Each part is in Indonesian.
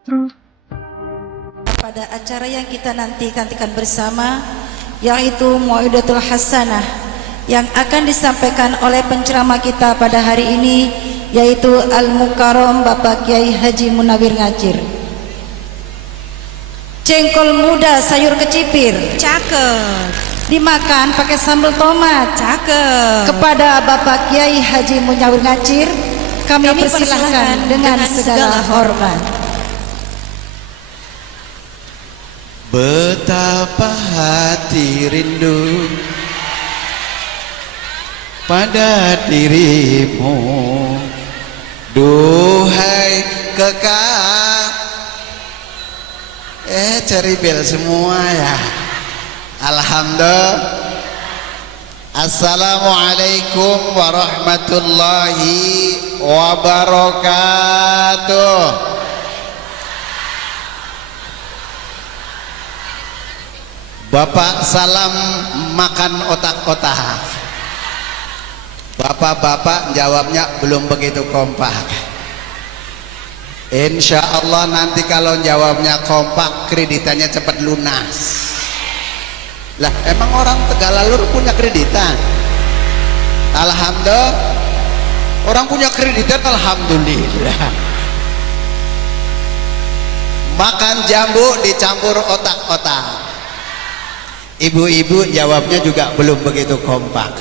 Pada acara yang kita nantikan bersama, yaitu Mau'idatul Hasanah, yang akan disampaikan oleh penceramah kita pada hari ini, yaitu Al-Mukarram Bapak Kiai Haji Munawir Ngacir. Jengkol muda sayur kecipir, Cakep. dimakan pakai sambal tomat. Cakep. Kepada Bapak Kiai Haji Munawir Ngacir, kami persilahkan dengan segala hormat. Betapa hati rindu pada dirimu, duhai kekasih. Cari bel semua ya. Alhamdulillah. Assalamualaikum warahmatullahi wabarakatuh. Bapak salam makan otak-otak. Bapak-bapak jawabnya belum begitu kompak. Insya Allah nanti kalau jawabnya kompak, kreditannya cepat lunas. Lah emang orang Tegalalur punya kreditan? Alhamdulillah. Orang punya kreditan, alhamdulillah. Makan jambu dicampur otak-otak. Ibu-ibu jawabnya juga belum begitu kompak.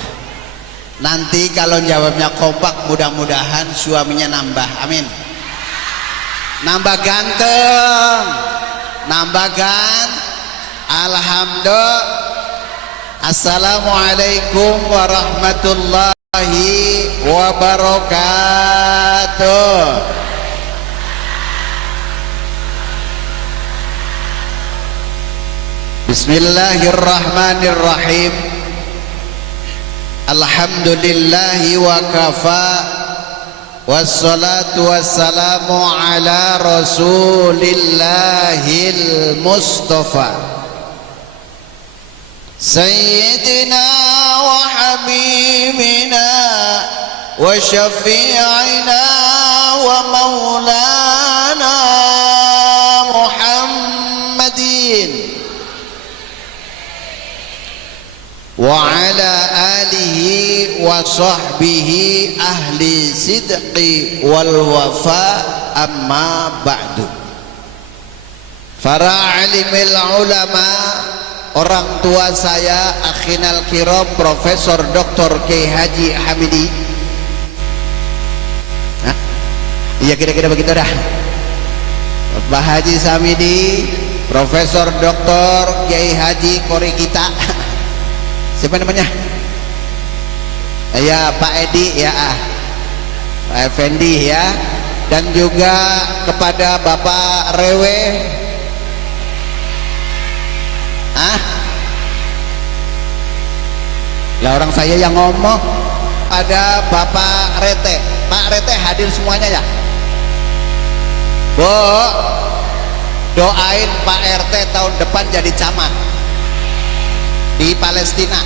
Nanti kalau jawabnya kompak, mudah-mudahan suaminya nambah, amin. Nambah ganteng, nambah alhamdulillah. Assalamualaikum warahmatullahi wabarakatuh. Bismillahirrahmanirrahim. Alhamdulillahi wa kafa, wassalatu wassalamu ala rasulillahil mustafa sayyidina wa habibina wa syafi'ina wa maulana Muhammadin wa ala alihi wa sahbihi ahli sidqi wal wafa, amma ba'du. Para alimil ulama, orang tua saya akhinal kiram Profesor Dr. Kiai Haji Hamidi. Nah, iya kira-kira begitu dah. Pak Haji Samidi, Profesor Dr. Kiai Haji Kori kita. Siapa namanya? Ya Pak Edi ya, Pak Effendi ya, dan juga kepada Bapak Rewe. Lah orang saya yang ngomong. Ada Bapak Rete. Pak Rete hadir semuanya ya. Bu, doain Pak RT tahun depan jadi camat di Palestina.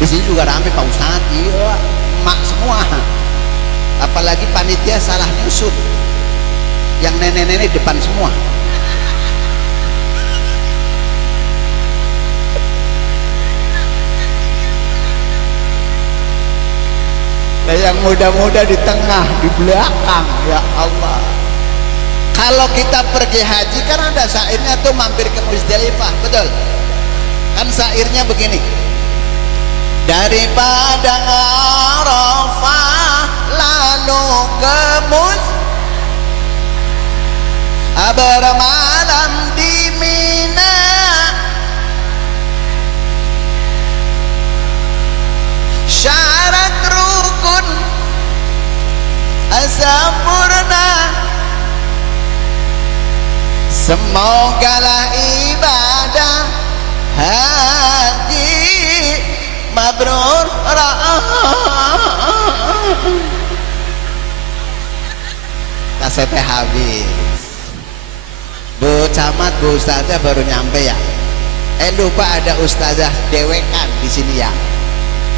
Di sini juga rame Pak Ustadz, iya, emak semua. Apalagi panitia salah nyusun, yang nenek-nenek depan semua. Nah, yang muda-muda di tengah, di belakang, ya Allah. Kalau kita pergi haji kan ada syairnya tuh mampir ke Muzdalifah, betul? Kan syairnya begini. Daripada Arafah lalu ke bermalam di Mina, syarat rukun sempurna. Semogalah ibadah haji mabrur. Kasetnya habis. Bu Camat, Bu Ustazah baru nyampe ya. Lupa ada Ustazah dewekan di sini ya.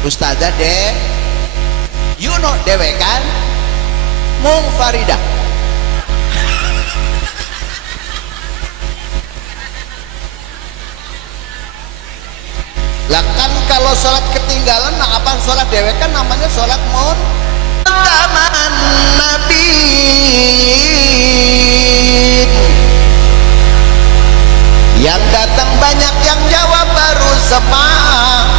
Ustazah you know dewekan Mung Faridah. Lah kan kalau sholat ketinggalan, nah apa sholat dewek kan namanya sholat taman Nabi. Yang datang banyak, yang jawab baru sepah,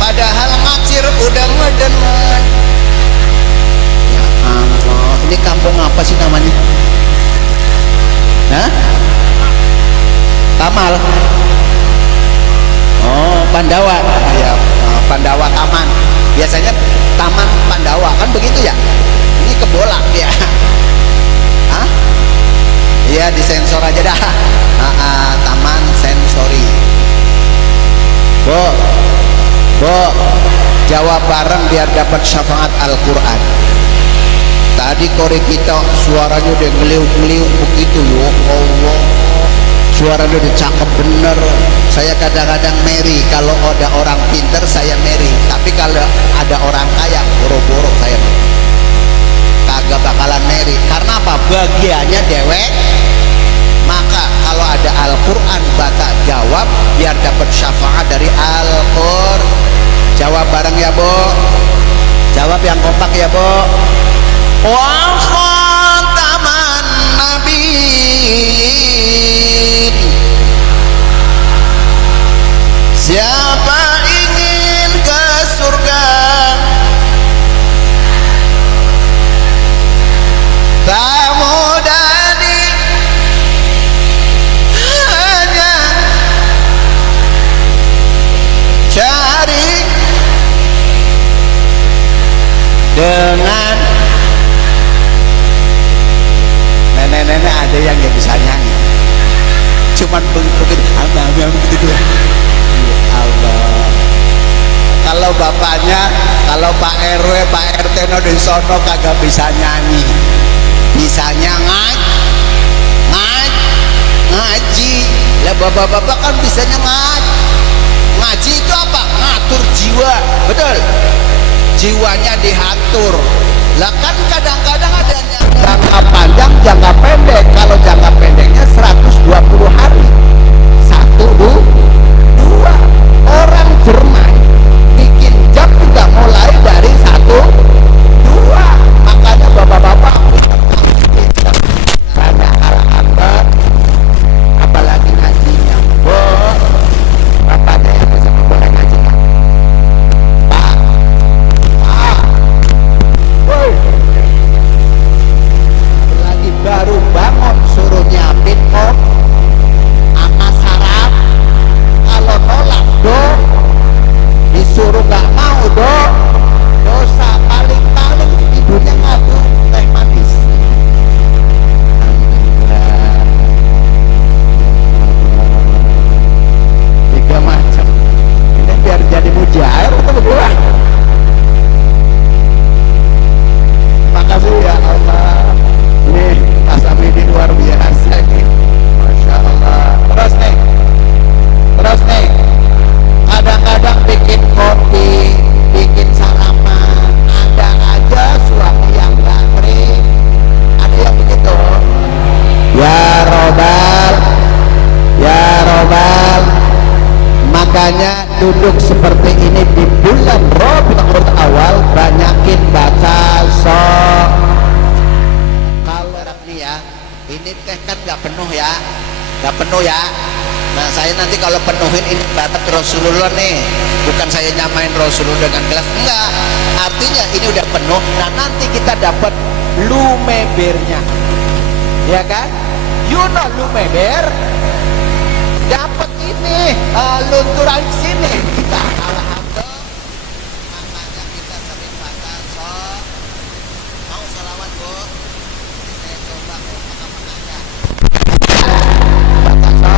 padahal ngacir udah ngedengar. Ya Allah, ini kampung apa sih namanya? Hah? Tamal. Oh, Pandawa. Ya, Pandawa Taman. Biasanya Taman Pandawa kan begitu ya? Ini kebolak ya. Hah? Iya, disensor aja dah. Taman sensori. Bo, jawab bareng biar dapat syafaat Al-Quran. Tadi kore kita suaranya udah ngeliuk-ngeliuk begitu, ya Allah, suaranya udah cakep bener. Saya kadang-kadang meri, kalau ada orang pinter saya meri, tapi kalau ada orang kaya boro-boro saya kagak bakalan meri. Karena apa? Bagiannya dewek. Maka kalau ada Al-Quran baca jawab biar dapat syafaat dari Al-Quran. Jawab bareng ya Bo, jawab yang kompak ya Bo. Wa khataman Nabi, siapa ingin ke surga tak mudah hanya cari dengan nenek-nenek ada yang gak bisa nyanyi, cuman begitu begitu. Allah, kalau bapaknya, kalau Pak RW, Pak RT no di sono kagak bisa nyanyi, bisanya ngaji. Lah bapak-bapak kan bisanya ngaji itu apa? Ngatur jiwa, betul? Jiwanya diatur. Lah kan kadang-kadang ada jangka panjang, jangka pendek. Kalau jangka pendeknya 120 hari. 1, 2. Orang Jerman bikin jam juga mulai dari 1, 2. Makanya bapak-bapak banyak hal-hal, apalagi ngajinya. Bapaknya yang bisa boleh ngaji. Pak, woi, lagi baru bangun suruh nyiapin sama sarap. Kalau nolak disuruh nggak mau dosa. Paling ibunya ngadu teh manis. Tiga macam ini biar jadi mujair atau berdua. Makasih ya Allah, ini Mas Amidi luar biasa nih, Masya Allah. Terus nih kadang-kadang bikin kopi, bikin sarapan, ada aja suami yang gak kering, ada yang begitu. Ya Robbal, makanya duduk seperti ini di bulan Rabiul Awal, banyakin baca kalau nih ya, ini teh kan gak penuh ya. Nah saya nanti kalau penuhin ini batat Rasulullah nih, bukan saya nyamain Rasulullah dengan gelas, enggak, artinya ini udah penuh. Nah nanti kita dapat lumebernya, ya kan? You know lumeber, dapat ini lunturan sini kita. Alhamdulillah, makanya kita sering baca mau sholawat Bu, saya coba makanya baca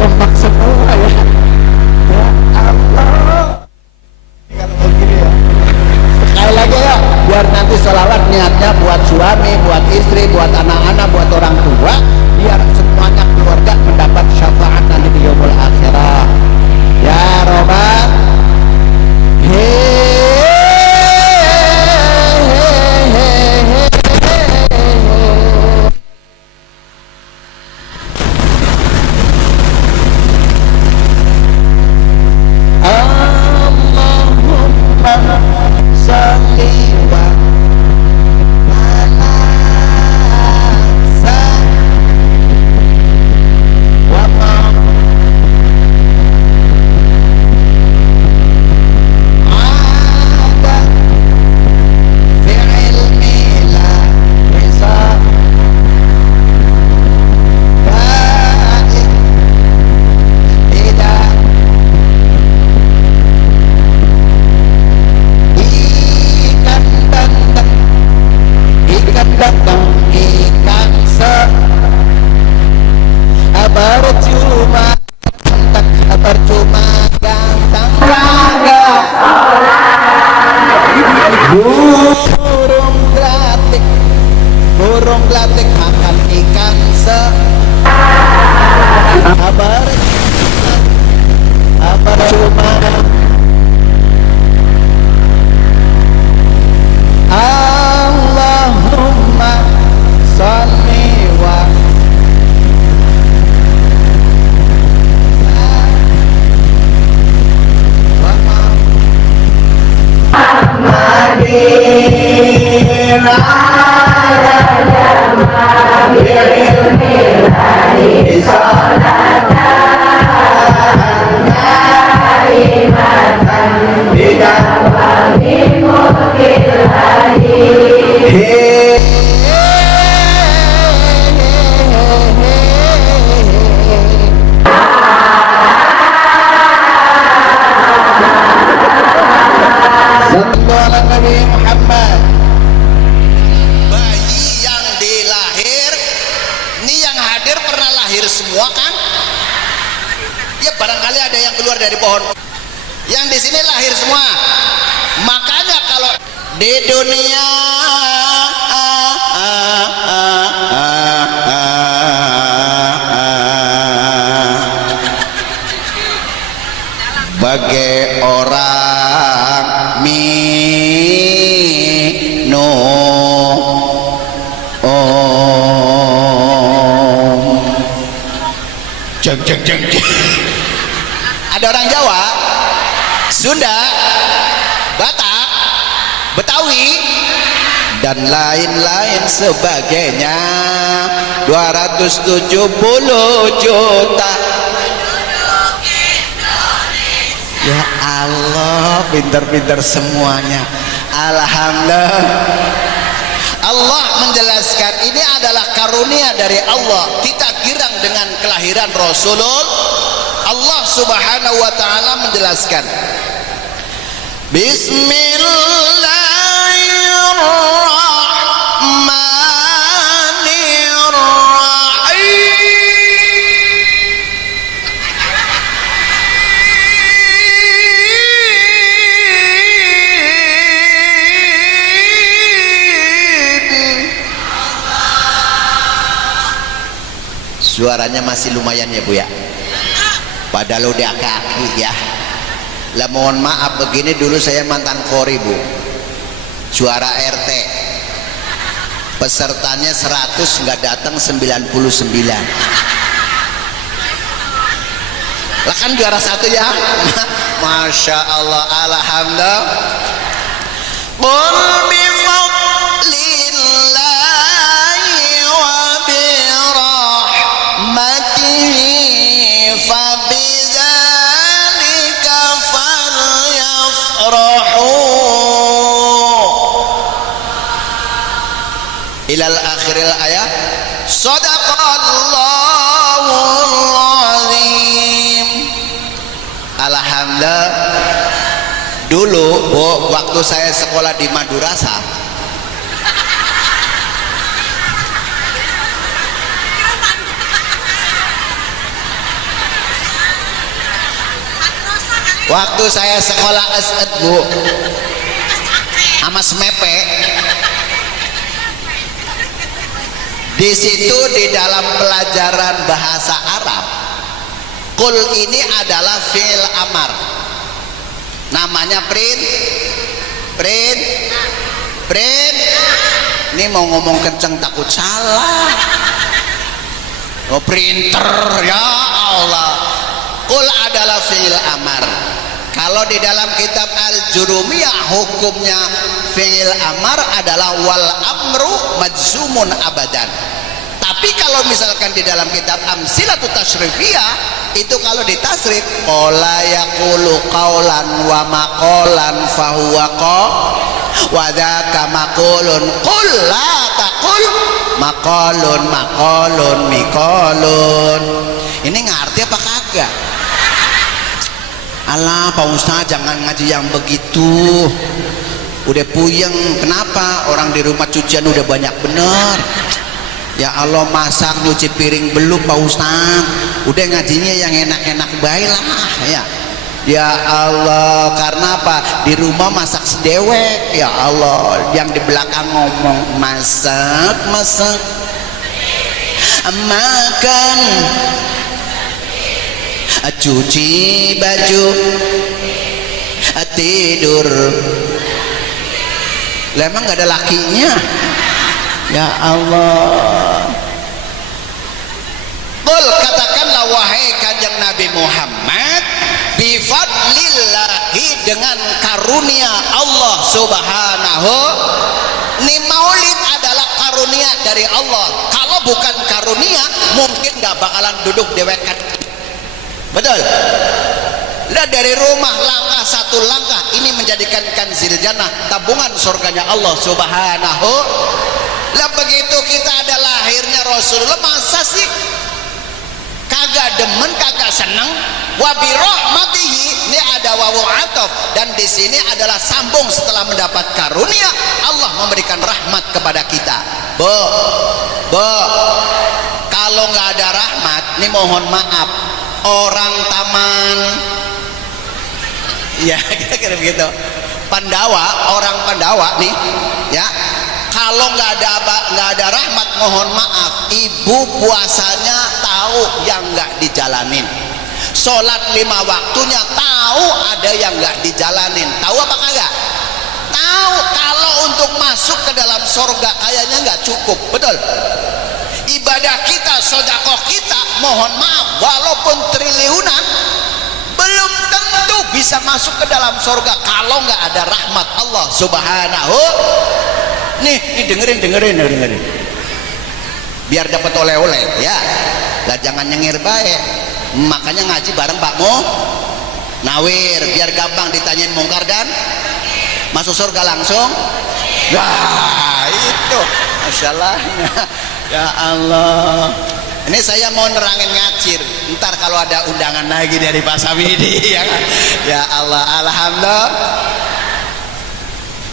kompak semua ya. Ya Allah, kalau begini ya, sekali lagi ya, biar nanti sholawat niatnya buat suami, buat istri, buat anak-anak, buat orang tua, biar semuanya keluarga mendapat syafaat nanti di yaumul akhirah. Ya Robbal. Nabi Muhammad. Bayi yang dilahir, ini yang hadir pernah lahir semua kan? Ya barangkali ada yang keluar dari pohon. Yang di sini lahir semua. Makanya kalau di dunia bagai orang jeng. Ada orang Jawa, Sunda, Batak, Betawi dan lain-lain sebagainya. 270 juta. Ya Allah, pinter-pinter semuanya. Alhamdulillah. Allah menjelaskan ini adalah karunia dari Allah. Kita girang dengan kelahiran Rasulullah. Allah Subhanahu wa taala menjelaskan, suaranya masih lumayan ya Bu ya, padahal udah kaki ya. Lah mohon maaf begini, dulu saya mantan kori Bu, suara RT, pesertanya 100 nggak datang 99. Lah kan juara satu ya. Masya Allah, alhamdulillah. Qul bi fadlillahi wa bi rahmatihi fabidzalika falyafrahu ilal akhiril ayat. Shadaqallahul azim. Alhamdulillah. Dulu Bu, waktu saya sekolah di Madrasah, waktu saya sekolah SD Bu, sama Semepe, di situ di dalam pelajaran bahasa Arab, kul ini adalah fi'il amar, namanya print. Ini mau ngomong kenceng takut salah. Oh printer, ya Allah. Kul adalah fi'il amar. Kalau di dalam kitab Al-Jurumiyah hukumnya fi'il amar adalah wal amru majzumun abadan. Tapi kalau misalkan di dalam kitab Amsilatut Tashrifiyah, itu kalau ditasrif qala yaqulu qaulan wa maqalan fahuwa qa wa dzaka maqulun qul la taqul maqalun miqalun. Ini ngerti apa kagak? Alah Pak Ustaz, jangan ngaji yang begitu, udah puyeng. Kenapa? Orang di rumah cucian udah banyak bener. Ya Allah, masak nyuci piring belum Pak Ustaz, udah ngajinya yang enak-enak baiklah ya. Ya Allah, karena apa? Di rumah masak sedewek. Ya Allah, yang di belakang ngomong masak makan, cuci baju, tidur. Lah emang gak ada lakinya? Ya Allah. Qul, katakanlah wahai kanjeng Nabi Muhammad, bifadlillahi, dengan karunia Allah Subhanahu nih maulid adalah karunia dari Allah. Kalau bukan karunia mungkin gak bakalan duduk dewekan. Betul? Lah dari rumah langkah satu langkah ini menjadikan kanzil jannah, tabungan surganya Allah Subhanahu. Lah begitu kita ada lahirnya Rasulullah, masa sih kagak demen, kagak seneng? Wa bi rahmatihi, ini ada wawu ataf, dan di sini adalah sambung setelah mendapat karunia Allah memberikan rahmat kepada kita. Kalau nggak ada rahmat, ini mohon maaf, orang taman, ya kira-kira begitu, Pandawa, orang Pandawa nih, ya, kalau nggak ada rahmat, mohon maaf, ibu puasanya tahu yang nggak dijalanin, sholat 5 waktunya tahu ada yang nggak dijalanin, tahu apa kagak? Tahu. Kalau untuk masuk ke dalam surga kayaknya nggak cukup, betul? Ibadah kita, sedekah kita, mohon maaf, walaupun triliunan belum tentu bisa masuk ke dalam surga kalau nggak ada rahmat Allah Subhanahu. Nih dengerin biar dapat oleh-oleh ya. Lah jangan nyengir baik, makanya ngaji bareng Pak Mo Nawir biar gampang ditanyain mungkar dan masuk surga langsung. Nah itu masalahnya. Ya Allah, ini saya mau nerangin ngacir, ntar kalau ada undangan lagi dari Pak Samidi ya kan? Ya Allah, alhamdulillah.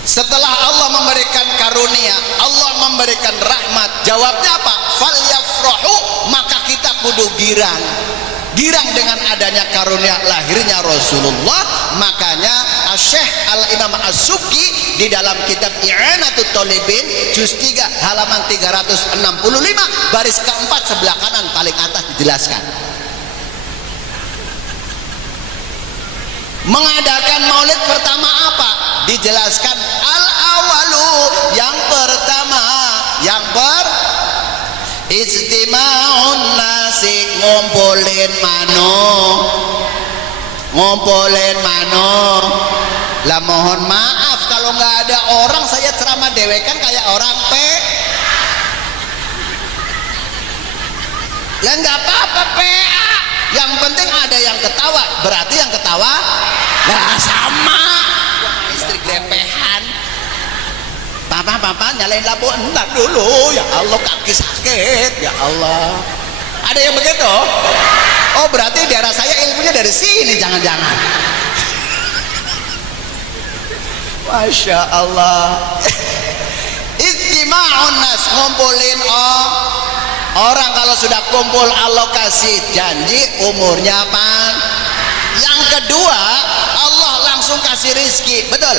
Setelah Allah memberikan karunia, Allah memberikan rahmat, jawabnya apa? Falyafrahu, maka kita kudu girang dengan adanya karunia lahirnya Rasulullah. Makanya Syekh Al-Imam As-Subki di dalam kitab I'anatut Thalibin juz 3 halaman 365 baris keempat sebelah kanan paling atas dijelaskan, mengadakan maulid pertama apa? Dijelaskan al-awalu, yang pertama, istima'un nasi, ngumpulin mano. Lah mohon maaf kalau nggak ada orang, saya ceramah dewekan kayak orang lah nggak apa-apa PA, yang penting ada yang ketawa, berarti yang ketawa nah sama istri grepehan. Papa nyalain lampu, entar dulu, ya Allah kaki sakit, ya Allah. Ada yang begitu? Oh berarti daerah saya ilmunya dari sini, jangan-jangan. Masya Allah. Istima'un nas, ngumpulin orang. Kalau sudah kumpul Allah kasih janji umurnya apa? Yang kedua, Allah langsung kasih rizki, betul?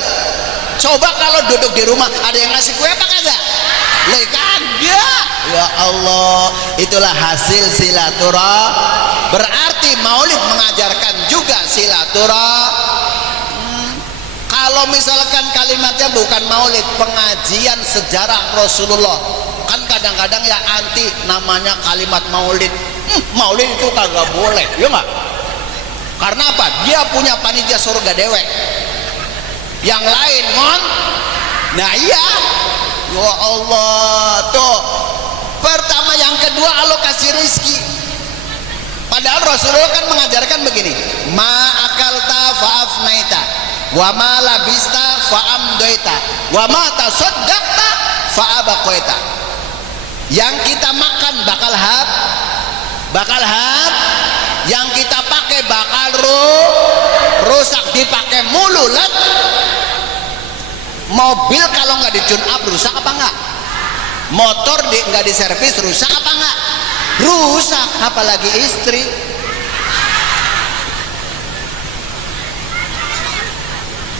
Coba kalau duduk di rumah ada yang ngasih kue apa kagak? Lah kagak. Ya Allah, itulah hasil silaturahmi. Berarti maulid mengajarkan juga silaturahmi. Kalau misalkan kalimatnya bukan maulid, pengajian sejarah Rasulullah, kan kadang-kadang ya anti namanya kalimat maulid. Maulid itu kagak boleh, ya enggak? Karena apa? Dia punya panitia surga dewek, yang lain nah iya, ya Allah tuh. Pertama, yang kedua Allah kasih rizki. Padahal Rasulullah kan mengajarkan begini, ma'akalta fa'afnaita wa ma labista fa'amdoita wa ma tasaddaqta fa'abaqoita. Yang kita makan bakal hab, yang kita pakai bakal rusak, dipakai mulu. Mobil kalau nggak di-tune up rusak apa enggak? Motor nggak diservis rusak apa enggak? Rusak, apalagi istri.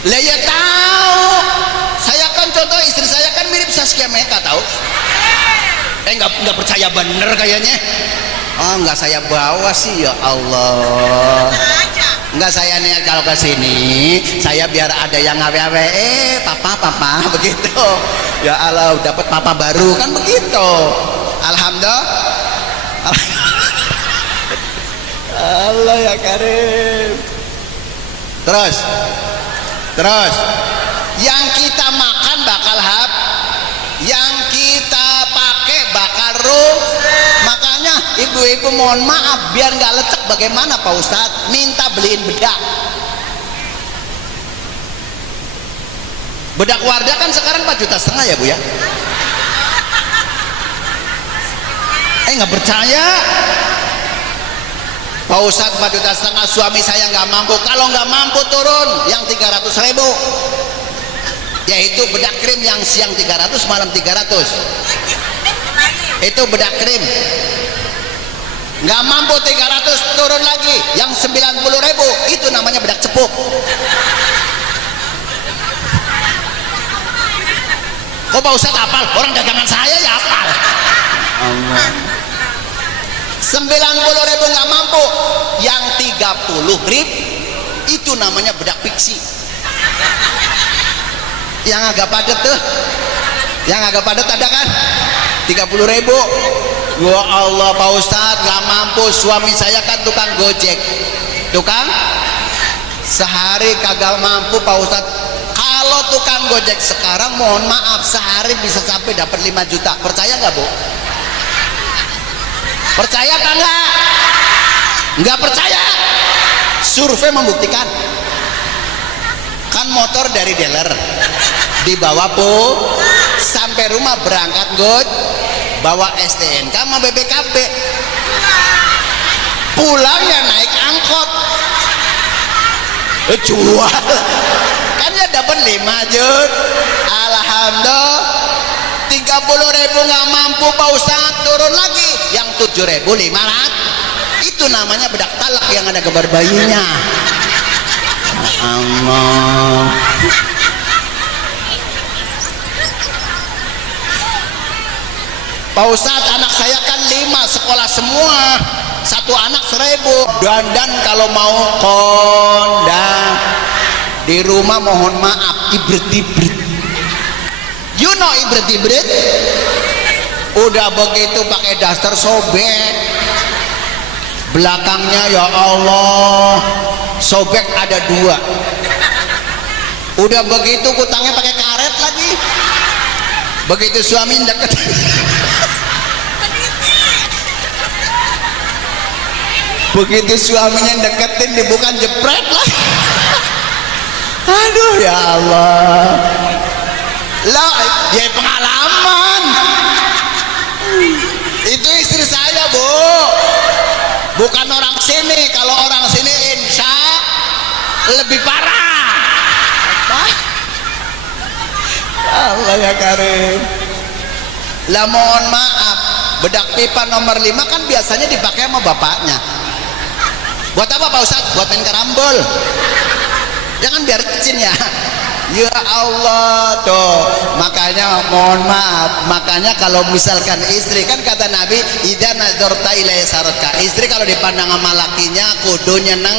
Lah ya tahu, saya kan contoh istri saya kan mirip Saskia Meka, tahu? Nggak percaya bener kayaknya. Oh nggak saya bawa sih, ya Allah. Enggak, saya nih kalau ke sini saya biar ada yang ngawe-ngawe, papa begitu. Ya Allah, dapat papa baru kan begitu. Alhamdulillah. Allah ya Karim. Terus yang kita makan bakal ibu-ibu mohon maaf, biar nggak lecek bagaimana Pak Ustadz, minta beliin bedak. Bedak Wardah kan sekarang 4,5 juta ya Bu ya. Nggak percaya Pak Ustadz, 4,5 juta suami saya nggak mampu. Kalau nggak mampu turun yang 300.000, yaitu bedak krim yang siang 300 malam 300. Itu bedak krim. Nggak mampu 300, turun lagi yang 90.000, itu namanya bedak cepuk. Kok Pak Ustadz hafal? Orang dagangan saya ya hafal. Allah. 90.000 nggak mampu, yang 30.000 itu namanya bedak piksi. Yang agak padat tuh, yang agak padat ada kan? 30.000. Ya Allah Pak Ustadz nggak mampu, suami saya kan tukang gojek, tukang sehari kagak mampu Pak Ustadz. Kalau tukang gojek sekarang mohon maaf sehari bisa sampai dapat 5 juta. Percaya nggak Bu? Percaya apa enggak? Enggak percaya. Survei membuktikan. Kan motor dari dealer dibawa Bu sampai rumah, berangkat bawa STNK sama BPKB, pulangnya naik angkot, jual kan ya dapat 5 juta. Alhamdulillah. 30.000 nggak mampu Pak Ustadz, turun lagi yang 7.500. Itu namanya bedak talak yang ada gambar bayinya. Allah. Pak Ustadz, anak saya kan 5, sekolah semua, satu anak 1.000. Dandan kalau mau kondang di rumah mohon maaf ibrit-ibrit. You know ibrit-ibrit? Udah begitu pakai daster sobek, belakangnya ya Allah sobek ada 2. Udah begitu kutangnya pakai karet lagi. Begitu suami deket begitu suaminya deketin dibukan jepret lah. Aduh ya Allah. Lah ya pengalaman. Itu istri saya Bu, bukan orang sini. Kalau orang sini insya lebih parah. Apa? Allah ya Karim. Lah mohon maaf, bedak pipa nomor 5 kan biasanya dipakai sama bapaknya. Buat apa Pak Ustadz? Buat main karambol. Jangan biar kecil ya. Ya Allah tuh, makanya mohon maaf, makanya kalau misalkan istri, kan kata Nabi idza nazarta ilaihi saratka, istri kalau dipandang sama lakinya kudunya neng,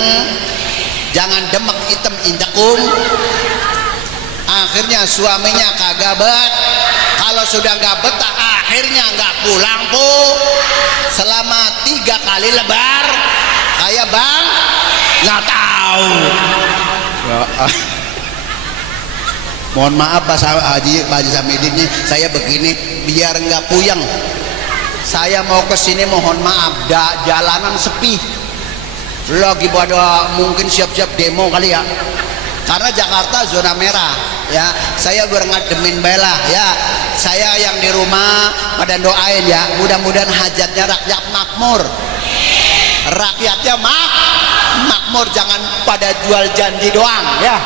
jangan demek hitam indakum. Akhirnya suaminya kagak bet, kalau sudah nggak betah akhirnya nggak pulang Bu selama 3 kali lebar. Kayak Bang nggak tahu ya. Mohon maaf Pak Haji Samidin nih, saya begini biar nggak puyeng. Saya mau ke sini mohon maaf, jalanan sepi. Lagi pada mungkin siap-siap demo kali ya. Karena Jakarta zona merah ya. Saya ngademin bela ya. Saya yang di rumah pada doain ya, mudah-mudahan hajatnya rakyat makmur. Rakyatnya makmur, jangan pada jual janji doang ya.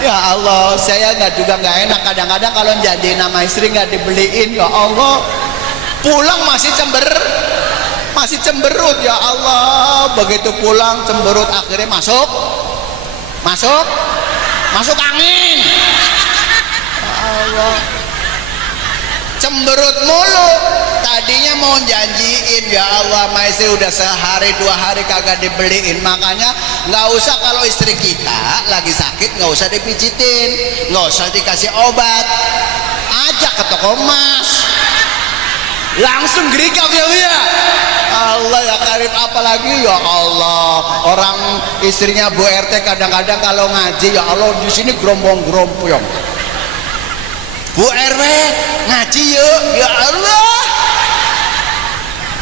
Ya Allah, saya juga nggak enak kadang-kadang kalau janjiin nama istri nggak dibeliin. Ya Allah, pulang masih cemberut ya Allah. Begitu pulang cemberut, akhirnya masuk angin. Ya Allah, cemberut mulu. Tadinya mau janjiin, ya Allah sama istri udah sehari 2 hari kagak dibeliin. Makanya nggak usah kalau istri kita lagi sakit nggak usah dipijitin, nggak usah dikasih obat, ajak ke toko emas langsung gerigap ya. Allah ya Karim, apalagi ya Allah orang istrinya Bu RT kadang-kadang kalau ngaji ya Allah di sini gerombong-gerombong. Bu RW ngaji yuk ya Allah.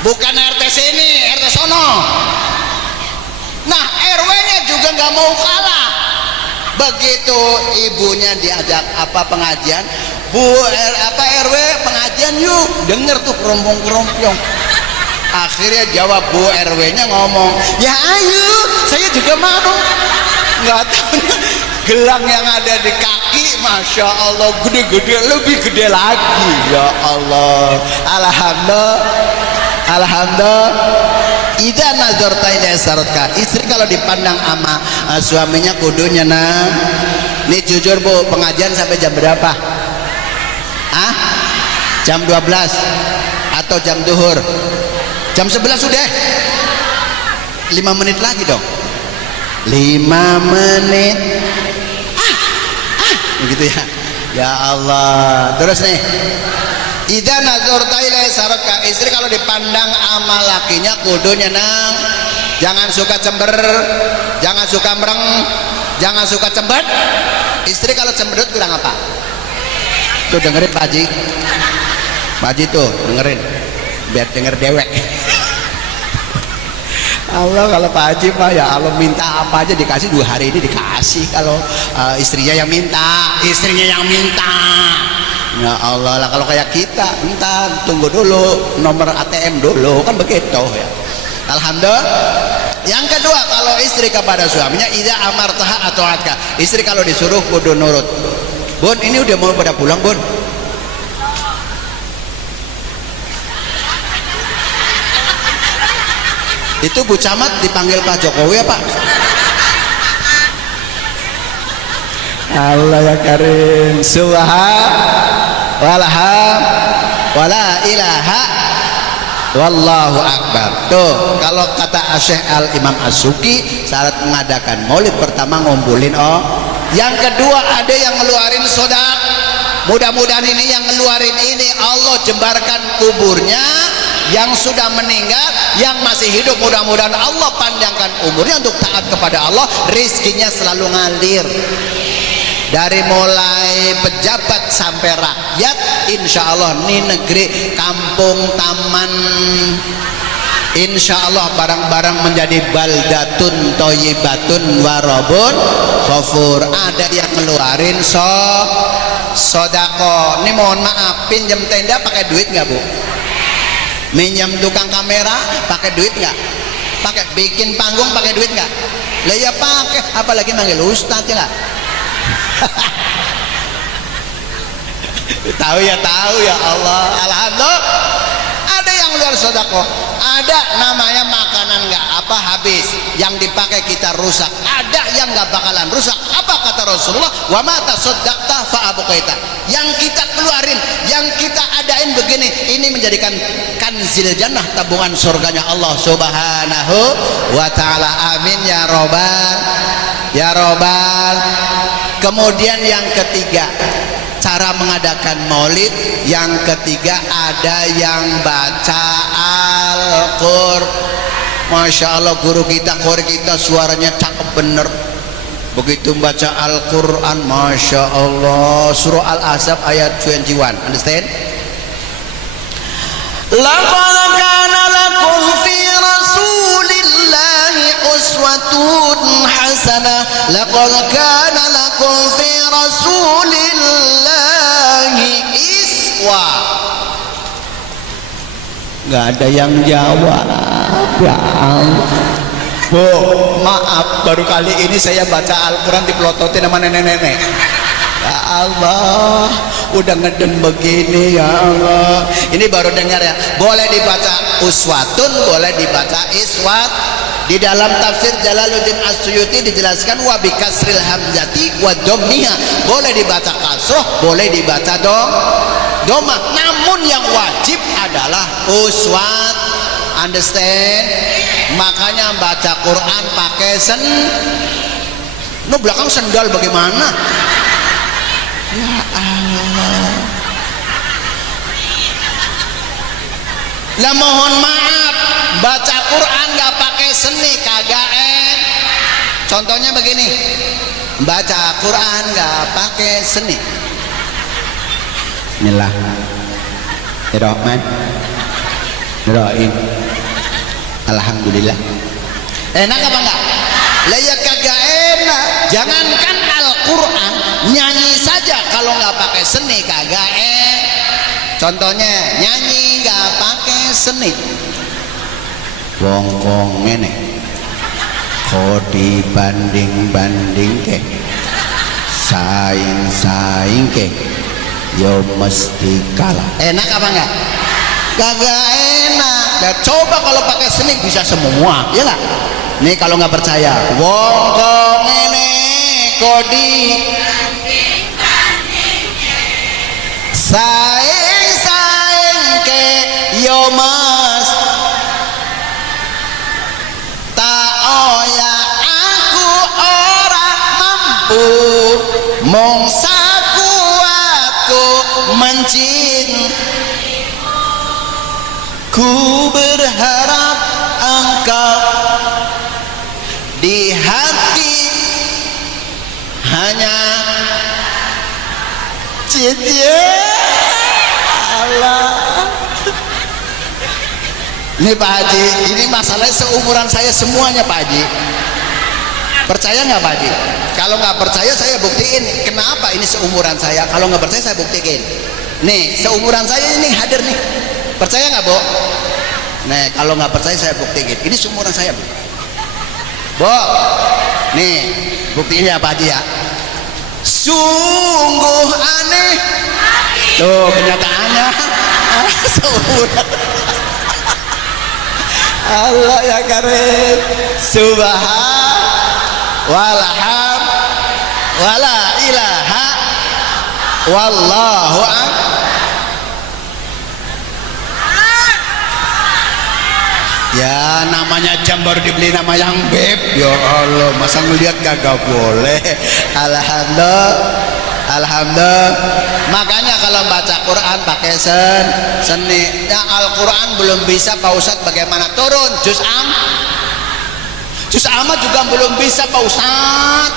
bukan RT sini, RT sono. Nah, RW-nya juga nggak mau kalah. Begitu ibunya diajak pengajian, RW pengajian yuk, denger tuh kerompong-kerompong. Akhirnya jawab Bu RW-nya ngomong, ya ayo, saya juga mau. Nggak tahu gelang yang ada di kaki, masya Allah, gede-gede, lebih gede lagi. Ya Allah, alhamdulillah. Idza nazarta ila saratka, istri kalau dipandang sama suaminya kudunya nah. Nih jujur Bu, pengajian sampai jam berapa? Jam 12 atau jam duhur? Jam 11 sudah. 5 menit lagi dong. 5 menit. Begitu ya. Ya Allah. Terus nih. Idza nazarta ila saratka, istri kalau dipandang sama lakinya kudunya nang. Jangan suka cember, jangan suka mereng, jangan suka cembet. Istri kalau cemberut kurang apa? Tuh dengerin Pak Haji. Pak Haji tuh dengerin. Biar denger dewek. Allah, kalau Pak Haji mah ya Allah, minta apa aja dikasih. 2 hari ini dikasih. Kalau istrinya yang minta, ya Allah lah. Kalau kayak kita minta, tunggu dulu nomor ATM dulu, kan begitu ya. Alhamdulillah. Yang kedua, kalau istri kepada suaminya, idza amartaha ata'atka, istri kalau disuruh kudu nurut. Bun, ini udah mau pada pulang Bun. Itu Bu Camat dipanggil Pak Jokowi ya Pak? Allah ya Karim. Subhanallah wala ilaha wallahu akbar. Tuh, kalau kata Syekh Al Imam As-Suki, syarat mengadakan maulid pertama ngumpulin yang kedua ada yang ngeluarin sodak. Mudah-mudahan ini yang ngeluarin ini Allah jembarkan kuburnya. Yang sudah meninggal, yang masih hidup, mudah-mudahan Allah panjangkan umurnya untuk taat kepada Allah, rizkinya selalu ngalir. Dari mulai pejabat sampai rakyat, insya Allah ini negeri kampung taman, insya Allah barang-barang menjadi baldatun toyibatun warobun khofur. Ada yang ngeluarin sodako. Ini mohon maaf, pinjam tenda pakai duit nggak Bu? Minjam tukang kamera pakai duit nggak? Pakai bikin panggung pakai duit nggak? Lah ya pakai, apalagi manggil ustadz ya nggak? Tahu ya Allah. Alhamdulillah. Ada yang luar sedekah, ada namanya makanan nggak habis, yang dipakai kita rusak. Ada yang nggak bakalan rusak. Apa kata Rasulullah? Wa ma tasaddaqta fa abqaita. Yang kita keluarin, yang kita adain begini, ini menjadikan kanzil jannah, tabungan surganya Allah Subhanahu wa taala. Amin ya robbal. Kemudian yang ketiga, cara mengadakan maulid yang ketiga, ada yang baca Al-Qur'an. Masya Allah, guru kita suaranya cakep bener. Begitu baca Al-Quran, Masya Allah. Surah Al-Ahzab ayat 21. Understand? Laqad kana lakum fi rasulillahi uswatun hasanah. Laqad kana lakum fi rasulillahi iswa. Nggak ada yang jawab ya Allah. Bu, maaf, baru kali ini saya baca Al-Quran dipelototin sama nenek-nenek. Ya Allah, udah ngeden begini ya Allah. Ini baru dengar ya. Boleh dibaca uswatun, boleh dibaca iswat. Di dalam tafsir Jalaluddin As-Suyuti dijelaskan wa bi kasril hamzati wa dhammiha. Boleh dibaca kasroh, boleh dibaca doma. Namun yang wajib adalah uswat. Understand? Makanya baca Quran pakai belakang sendal bagaimana? Ya Allah. Lah mohon maaf, baca Quran nggak pakai seni kagak. Contohnya begini, baca Quran nggak pakai seni. Bismillahirrahmanirrahim. Doain. Alhamdulillah. Enak apa enggak? Lah ya kagak enak. Jangankan Al-Quran, nyanyi saja kalau nggak pakai seni kagak enak. Contohnya nyanyi nggak pakai seni. Wong ngene. Kok dibanding-banding ke, saing ke, yo mesti kalah. Enak apa enggak? Kagak enak. Nah, coba kalau pakai seni bisa semua, ya nggak? Nih kalau nggak percaya, wong ini kodi saing ke yo mas tak oya aku ora mampu mong sakuatku ku berharap engkau di hati hanya cie Allah. Ini Pak Haji, ini masalahnya seumuran saya semuanya Pak Haji. Percaya nggak Pak Haji? Kalau nggak percaya saya buktiin kenapa ini seumuran saya. Kalau nggak percaya saya buktiin. Nih seumuran saya ini hadir nih. Percaya nggak Bu? Nih kalau nggak percaya saya buktiin. Ini seumuran saya Bu. Bu, nih buktinya Pak Haji ya. Sungguh aneh. Tuh kenyataannya seumuran. Allah ya karim. Subhan walham wala ilaha wallahu akbar. Ya namanya jam baru dibeli nama yang beb. Ya Allah masa ngeliat kagak boleh. Alhamdulillah. Alhamdulillah. Makanya kalau baca Quran pakai seni. Ya Al-Quran belum bisa Pak Ustadz bagaimana turun juz amma juga belum bisa Pak Ustadz.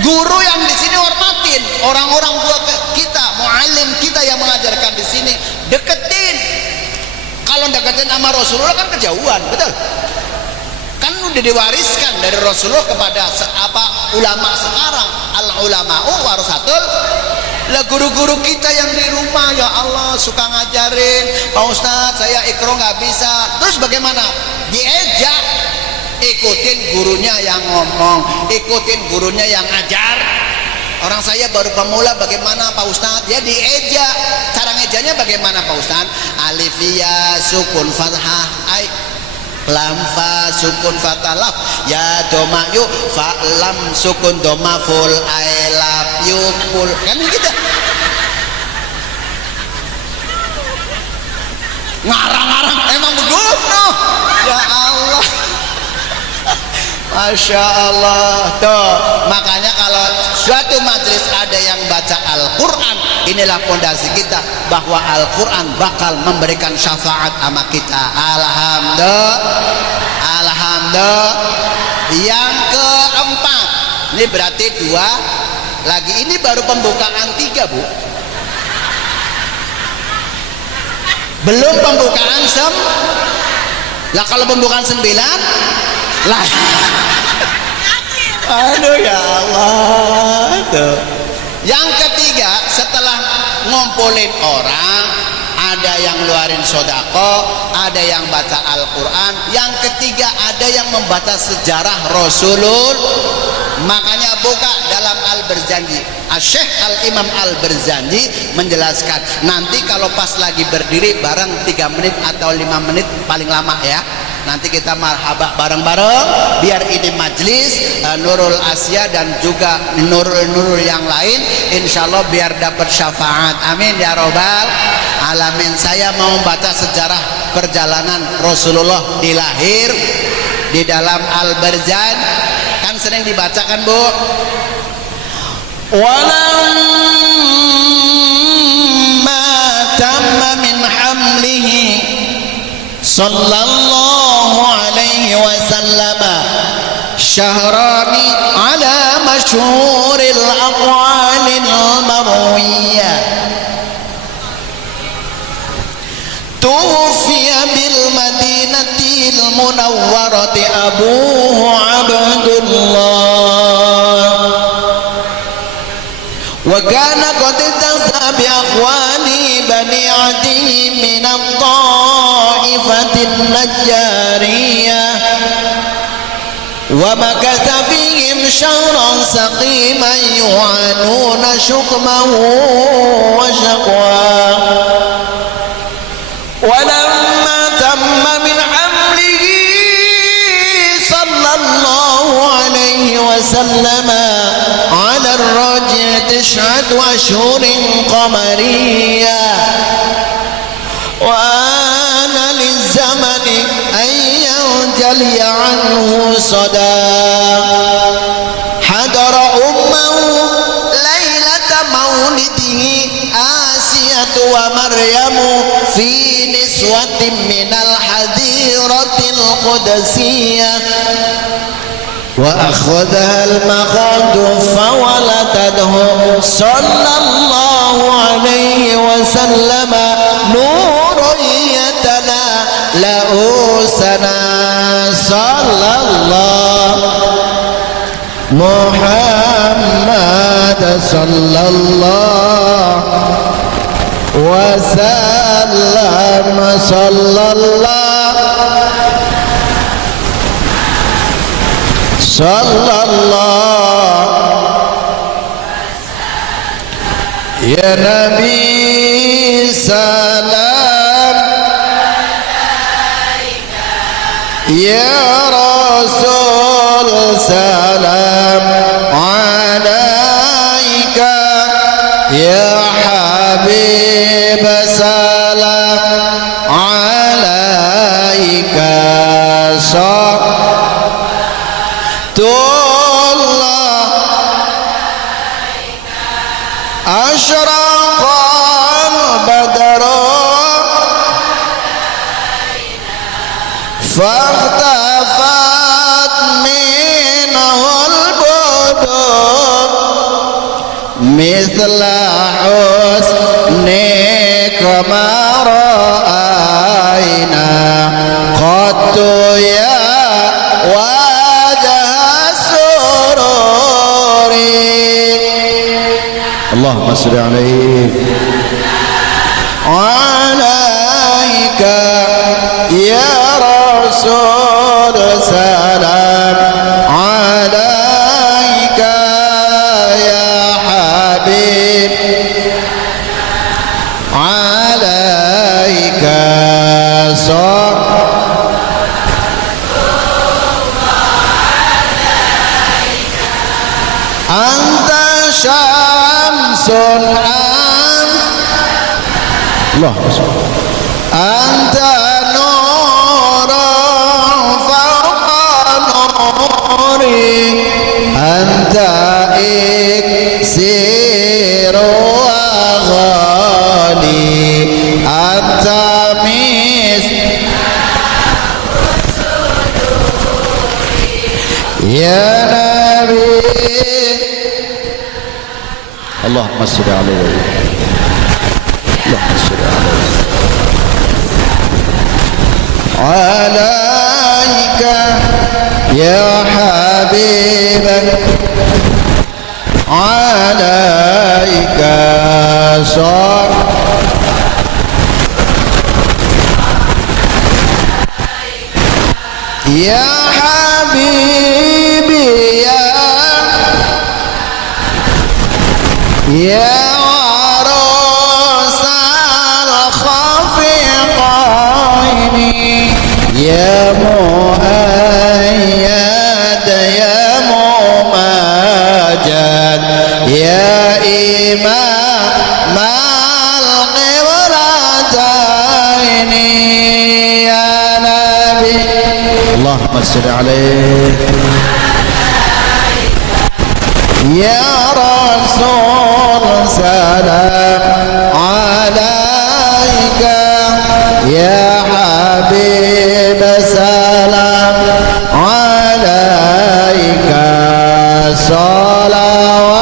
Guru yang di sini hormatin, orang-orang tua kita, muallim kita yang mengajarkan di sini deketin. Kalau deketin sama Rasulullah kan kejauhan, betul? Kan udah diwariskan dari Rasulullah kepada ulama sekarang. Al ulama'u warasatul. Lah guru-guru kita yang di rumah ya Allah suka ngajarin, Pak Ustadz saya ikro nggak bisa. Terus bagaimana? Diejak. Ikutin gurunya yang ngomong, ikutin gurunya yang ngajar. Orang saya baru pemula bagaimana Pak Ustadz? Ya diejak. Cara ngejanya bagaimana Pak Ustadz? Alif ya sukun fathah ai lam fa sukun fathah laf ya doma yu fa lam sukun doma full I love you full. Kan gitu. Ngarang-ngarang emang begitu. Ya Allah. Masya Allah. Tuh makanya kalau suatu majelis ada yang baca Al-Quran, inilah fondasi kita bahwa Al-Quran bakal memberikan syafaat sama kita. Alhamdulillah. Alhamdulillah. Yang keempat, ini berarti dua lagi. Ini baru pembukaan 3 Bu, belum pembukaan lah. Kalau pembukaan 9 lah. Aduh ya Allah. Tuh. Yang ketiga setelah ngumpulin orang, ada yang ngeluarin sodako, ada yang baca Al-Quran, yang ketiga ada yang membaca sejarah Rasulullah. Makanya buka dalam Al-Barzanji, Syekh Al-Imam Al-Barzanji menjelaskan nanti kalau pas lagi berdiri bareng 3 menit atau 5 menit paling lama ya. Nanti kita marhaba bareng-bareng biar ini majlis Nurul Asia dan juga Nurul yang lain insyaallah biar dapat syafaat. Amin ya robbal alamin. Saya mau baca sejarah perjalanan Rasulullah dilahir di dalam Al-Barzan. Kan sering dibacakan Bu. Walamma tamma min hamlihi sallallahu alaihi wasallam syahrani ala masyhuril aqwalil marwiyah المنورة أبوه عبد الله وكان قد التزم بأخوانه بني عدي من الطائفة النجارية ومكث فيهم شهرا سقيما يعانون شكمه وشقواه ولما تم من حمله صلى الله عليه وسلم على الرجع 9 أشهر قمرية وآن للزمن أن ينجلي عنه صدى حضر أمه ليلة مولده آسية ومريم في نسوة من الحديرة القدسية وأخذها المخاض فولدته صلى الله عليه وسلم نور يتنا لأوسنا صلى الله محمد صلى الله وسلم صلى الله صلى الله يا نبي سلام يا رسول سلام عليك يا حبيب سلام عليك الله أشرق البدر فاختفت منه البدور مثل حسنك ما رأينا قط يا اللهم صل عليك عليك يا رسول سلام عليك يا حبيب عليك أنت شمس الله أنت نور فوق نوري أنت إكسير وغالي أنت يا نبي اللهم صل عليه اللهم صل عليك يا حبيبك عليك صل يا حبيبي يا عروس الخفقين يا مؤيد يا ممجد يا إمام القبلتين يا نبي اللهم صل عليه يا رسول سلام عليك يا حبيب سلام عليك صلوات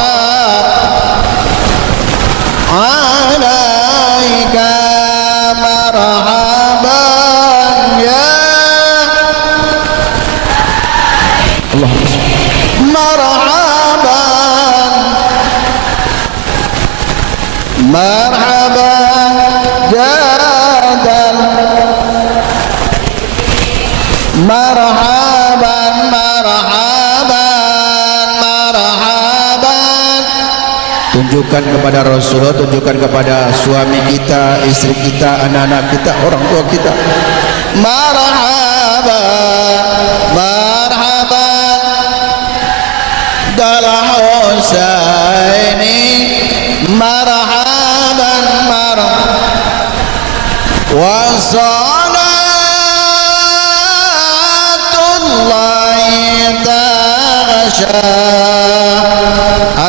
عليك مرحبا يا marhaban jadal, marhaban marhaban marhaban. Tunjukkan kepada Rasulullah, tunjukkan kepada suami kita, istri kita, anak-anak kita, orang tua kita. Marhaban marhaban dal Husaini, marhaban marhaban wa salatullahi taghsha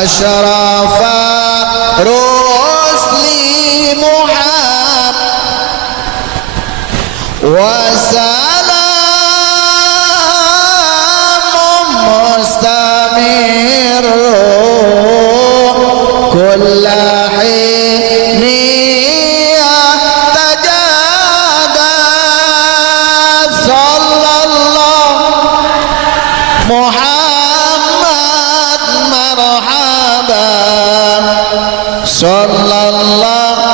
asyrafa rusli Muhammad wa salamun mustamir kulla hini tajada sallallahu Muhammad marhaban sallallahu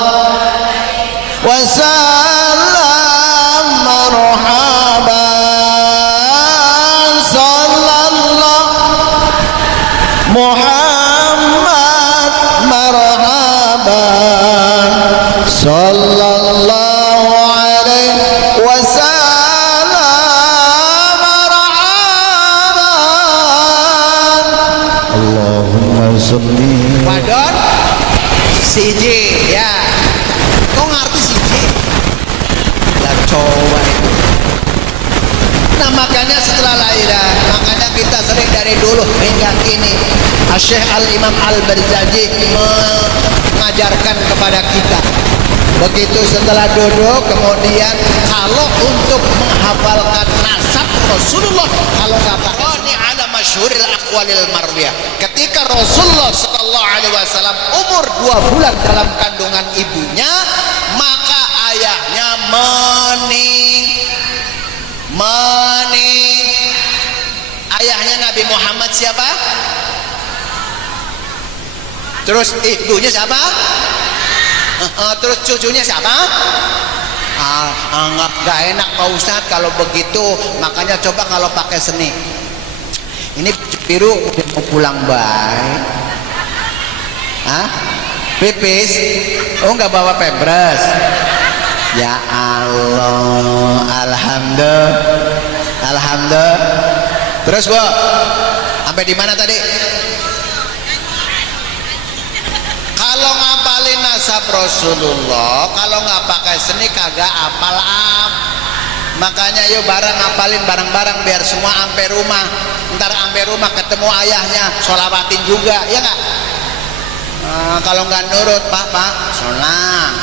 wa sallam marhaban sallallahu Muhammad marhaban sallallahu alaihi wasallam marhaban. Allahumma sholli. Wadon siji ya. Kok ngerti siji? Lah coba itu. Nah makanya setelah lahiran, makanya kita sering dari dulu hingga kini Syekh Al-Imam Al-Barzanji mengajarkan kepada kita, begitu setelah duduk, kemudian kalau untuk menghafalkan nasab Rasulullah, kalau nggak pakai ini ada masyhuril aqwalil marwiyah, ketika Rasulullah sallallahu alaihi wasallam umur 2 bulan dalam kandungan ibunya, maka ayahnya ayahnya Nabi Muhammad siapa? Terus ibunya siapa? Terus cucunya siapa? Nggak enak Pak Ustadz kalau begitu, makanya coba kalau pakai seni. Ini biru udah mau pulang baik. Pipis? Oh nggak bawa pampers? Ya Allah, alhamdulillah. Terus Bu, sampai di mana tadi? Kalau ngapalin nasab Rasulullah, kalau nggak pakai seni kagak apal Makanya yuk bareng ngapalin bareng-bareng biar semua sampai rumah. Ntar sampai rumah ketemu ayahnya, sholawatin juga, ya nggak? Kalau nggak nurut, Pak, salam,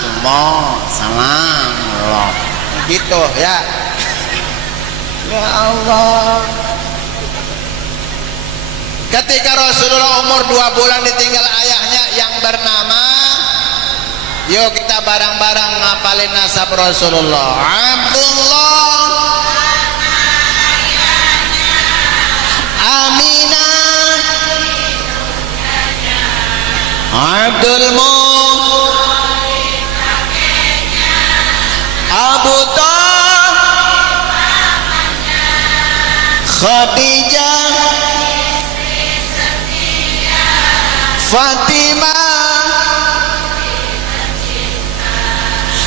gitu ya. Ya Allah. Ketika Rasulullah umur 2 bulan ditinggal ayahnya yang bernama, yuk kita bareng-bareng ngapalin nasab Rasulullah. Abdullah, Aminah, Abdul Muttalib, Abu Thalib, Khadijah, Fatimah,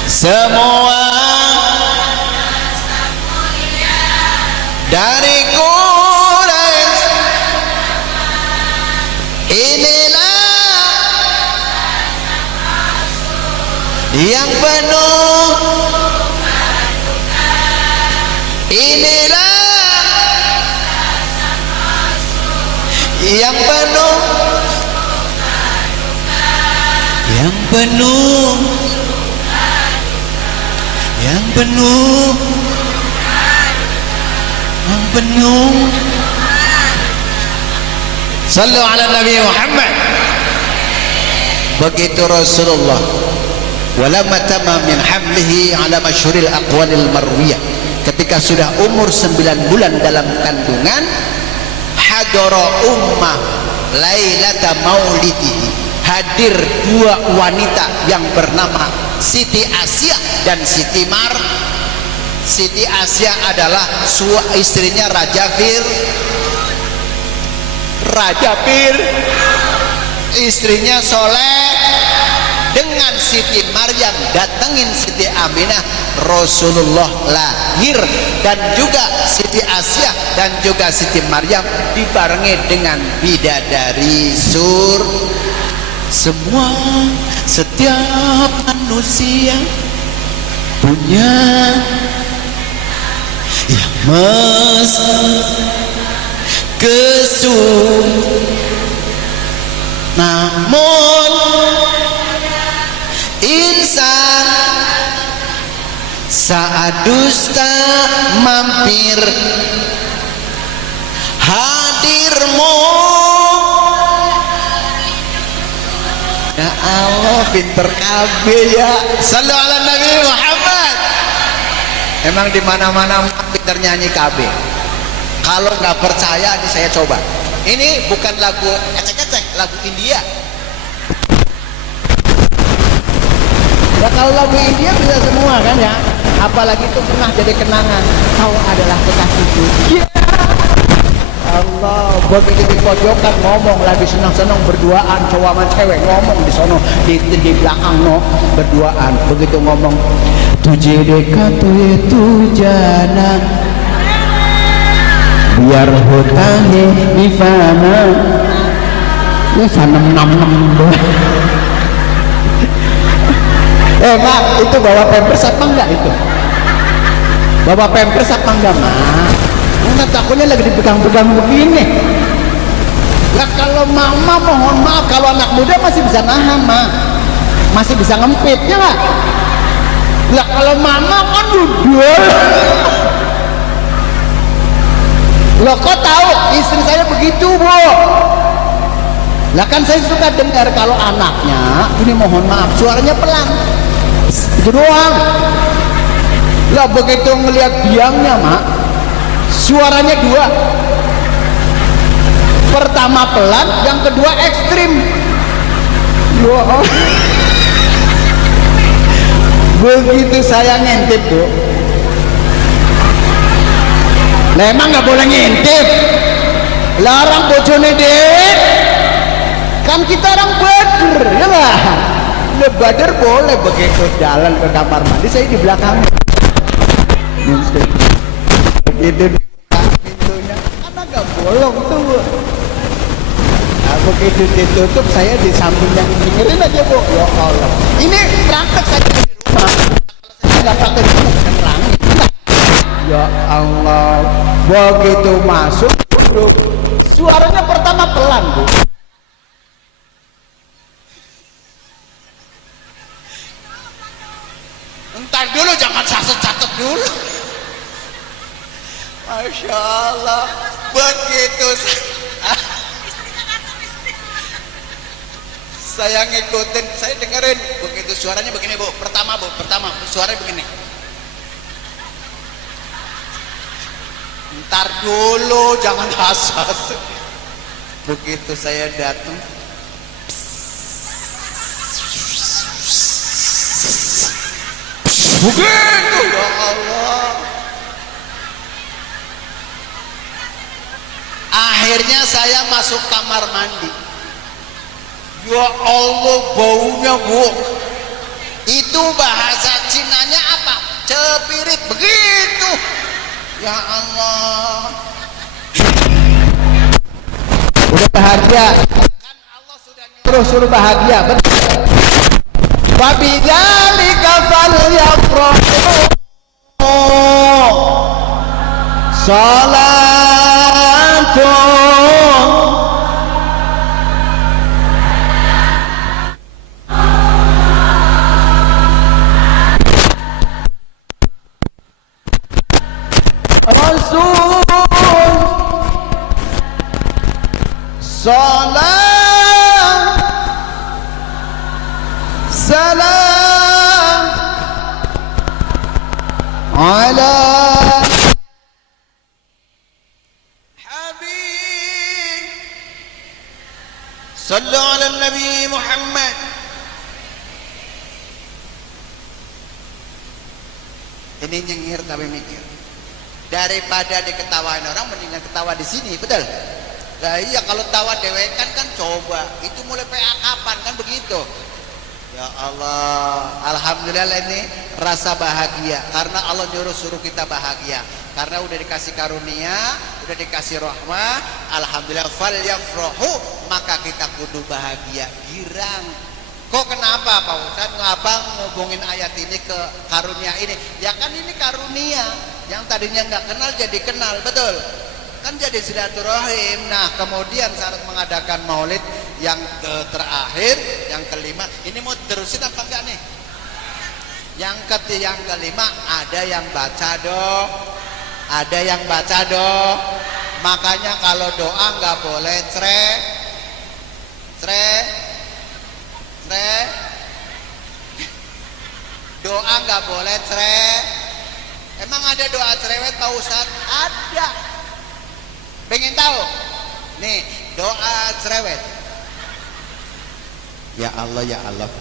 semua dari Quraisy. Inilah yang penuh, inilah yang penuh, yang penuh, yang penuh, yang penuh. Sallu ala Nabi Muhammad. Begitu Rasulullah walamma tamam min hamlihi ala masyhuril aqwalil marwiyah, ketika sudah umur 9 bulan dalam kandungan, hadara ummah lailata maulidihi, hadir dua wanita yang bernama Siti Asia dan Siti Mar. Siti Asia adalah istrinya Raja Fir, istrinya Soleh. Dengan Siti Maryam datengin Siti Aminah, Rasulullah lahir. Dan juga Siti Asia dan juga Siti Maryam dibarengi dengan bidadari semua. Setiap manusia punya yang namun insan saat dusta mampir hadirmu. Ya Allah, pinter kabeh ya. Sallu ala Nabi Muhammad. Emang di mana-mana pinter nyanyi kabeh. Kalau nggak percaya, ini saya coba. Ini bukan lagu ecek-ecek, lagu India. Ya kalau lagu India bisa semua kan ya. Apalagi itu pernah jadi kenangan. Kau adalah kekasihku. Yeah. Allah, begitu di pojokan ngomong lagi senang-senang berduaan, cowok sama cewek ngomong di sono di belakang no berduaan. Begitu ngomong tujhe dekha tu jana biar hotane difana ya sanam nam Mak, itu bawa pampers apa enggak itu? Bawa pampers apa enggak, Mak? Enggak, takutnya lagi dipegang-pegang begini. Lah kalau mama mohon maaf, kalau anak muda masih bisa nahan, Mak. Masih bisa ngempit, ya enggak? Lah kalau mama kan duduk. Loh, kok tahu istri saya begitu, Bu? Lah kan saya suka dengar kalau anaknya ini mohon maaf suaranya pelan. Itu doang. Lah begitu ngelihat biangnya, Mak, suaranya dua. Pertama pelan, yang kedua ekstrim. Wow. Begitu saya ngintip, Bu. Lah emang nggak boleh ngintip. Larang bojone dek. Kan kita orang bader, ya lah. Udah bader boleh begitu jalan ke kamar mandi, saya di belakangnya. Begitu dibuka pintunya, kan agak bolong tuh. Nah, begitu ditutup, saya di sampingnya dengerin aja, Bu. Ya Allah. Ini praktek saya di rumah. Kalau saya nggak praktek di rumah, saya nerangin. Ya Allah. Begitu masuk, duduk. Suaranya pertama pelan, Bu. Entar dulu, jangan catet dulu. Masya Allah. Begitu saya ngikutin, saya dengerin. Begitu suaranya begini, Bu. Pertama suaranya begini. Entar dulu, jangan hasas. Begitu saya datang, begitu, ya Allah. Akhirnya saya masuk kamar mandi. Ya Allah, baunya, Bu. Itu bahasa Cinanya apa? Cepirit, begitu. Ya Allah. Udah bahagia. Kan Allah sudah suruh bahagia, betul. Wabidzalika falyafrahu. Salatun Rasul salam salam ala habib Sallu ala Nabi Muhammad. Ini nyengir tapi mikir. Daripada diketawain orang, mendingan ketawa di sini, betul? Nah iya, kalau tawa dewekan kan coba. Itu mulai PA kapan kan begitu? Ya Allah, alhamdulillah ini rasa bahagia karena Allah nyuruh suruh kita bahagia. Karena udah dikasih karunia, udah dikasih rahmah, alhamdulillah falyafrahu, maka kita kudu bahagia, girang. Kok kenapa Pak Ustaz ngabang ngubungin ayat ini ke karunia ini? Ya kan ini karunia, yang tadinya nggak kenal jadi kenal, betul? Kan jadi silaturahim. Nah kemudian saat mengadakan maulid yang terakhir, yang kelima, ini mau terusin apa enggak nih? Yang kelima ada yang baca dong, ada yang baca dong. Makanya kalau doa nggak boleh cre. Doa nggak boleh cre. Emang ada doa cerewet Pak Ustaz? Ada. Pengen tahu? Nih doa cerewet. Ya Allah, ya Allah,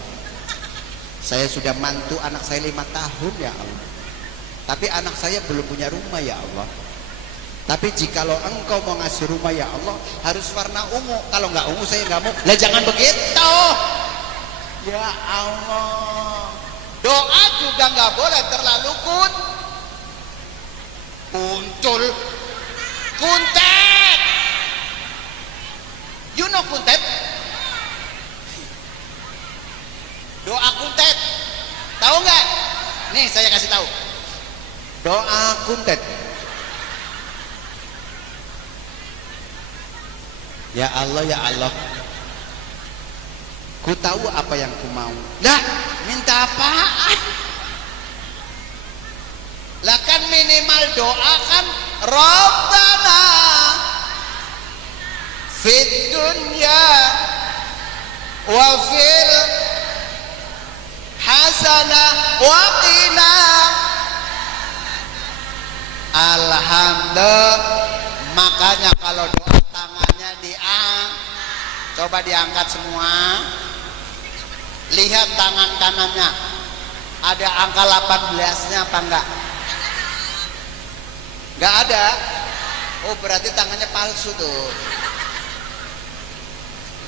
saya sudah mantu anak saya 5 tahun ya Allah, tapi anak saya belum punya rumah ya Allah. Tapi jikalau engkau mau ngasih rumah ya Allah, harus warna ungu. Kalau nggak ungu saya nggak mau. Lah jangan begitu. Ya Allah, doa juga nggak boleh terlalu kuntet. You know kuntet? Doa kuntet, tahu nggak? Nih saya kasih tahu. Doa kuntet. Ya Allah, ya Allah, ku tahu apa yang ku mau. Lah, minta apaan? Lah kan minimal doa kan Rabbana fid dunya wa fil hasanah wa qina. Alhamdulillah. Makanya kalau doa tangannya coba diangkat semua. Lihat tangan kanannya, ada angka 18-nya apa enggak? Enggak ada. Oh berarti tangannya palsu tuh.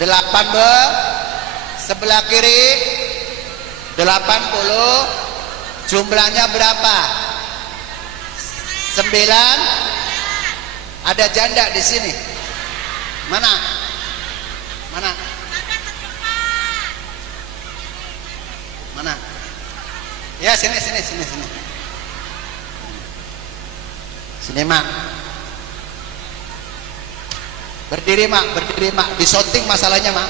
8 sebelah kiri 80. Jumlahnya berapa? 9. Ada janda di sini. Mana? Ya sini. Sini mak. Berdiri mak. Disoting masalahnya mak.